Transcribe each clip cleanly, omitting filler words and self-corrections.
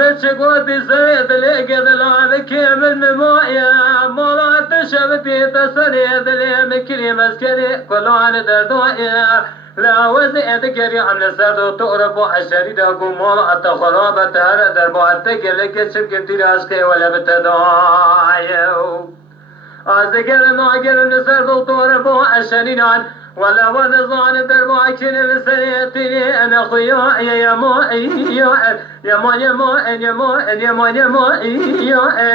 مشقوتي سيد لقد العذك من مويا مولا تشبتي تسريد لي مكري مسكري كل عن دردويا لا وزيد كري عن سردو تقرب وحشريد اقو مولا تخراب تهر دربو التقل كسب كتيراسكي ولا بتدايو أذكر ما قل سردو تقرب وحشريد ولا ونظان دربا كن بسريتني انا خويا يا مو يا ما يا ما يا ما يا ما يا ما يا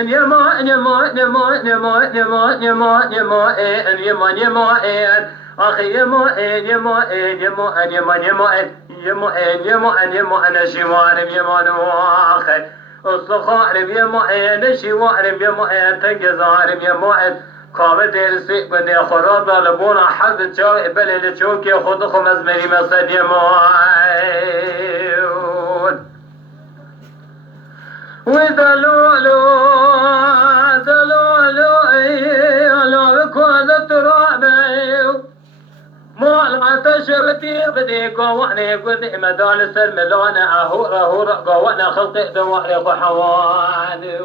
يا ما يا ما يا ما يا ما يا ما يا ما يا ما يا ما يا ما اخي يا ما يا ما يا ما يا ما يا ما يا ما يا ما يا ما انا شوار يا ما اخي الصخار يا ما انا شوار يا ما تجزار يا ما کامه درسی بنده خراب لبونا حد جای بله لچوکی خود خم از مری مصدی مايون ودلولو دلولو انا بكون الترابي مال تشرتي بدي قواني قد مدان سر ملانا اهور قوانا خلقي دواني وحواني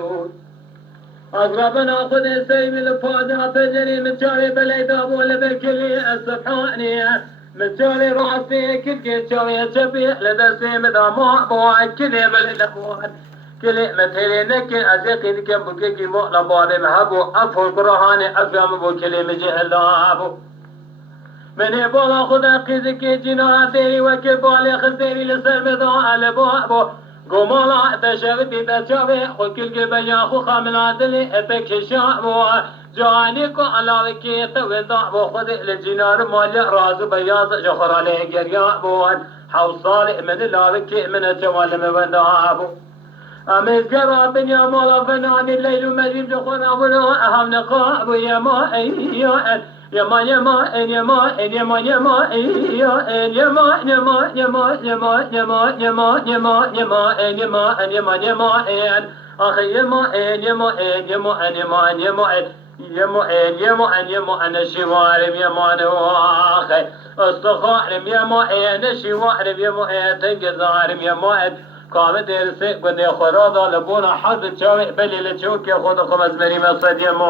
أقربنا خذ السيم الفاضع تجري من شاري بليداب ولا بالكلي السبحاني من شاري راسي كل شاري شبيه لدى السيم دماء بوعد كلي بلدخوان كلي مثلي نكي أزيقي كم بكيكي مؤلم باري مهبو أفو قرهاني أفهم بو كلي مجي اللابو من يبولا خذ قيزكي جناتي وكبالي خزيري لسر مضاء لبوابو قمالا تشغتي تشابه خود كل بيا خو خامل دلي اتك شامو جانيكو على كي تودا بو خود الجنار مال راز بياض جخر عليه جريا بو حو صالح من لاوكي من جوال مبدابو امز قرا بنيا مالا فنان الليل مجيب جخر ابو اهم نقاب يا ما يا ما يا ما يا ما يا ما يا ما يا ما يا ما يا ما يا ما يا ما يا ما يا ما يا ما يا ما يا ما يا ما اخي يا ما يا ما يا ما يا ما يا ما يا ما يا ما يا ما انا شوارب يا ما اخي استخارب يا ما انا شوارب يا ما تنجزارب يا ما قامت درسي قد خرادا لبونا حد تشاوي بلي لتشوكي خود خمس مريم الصديم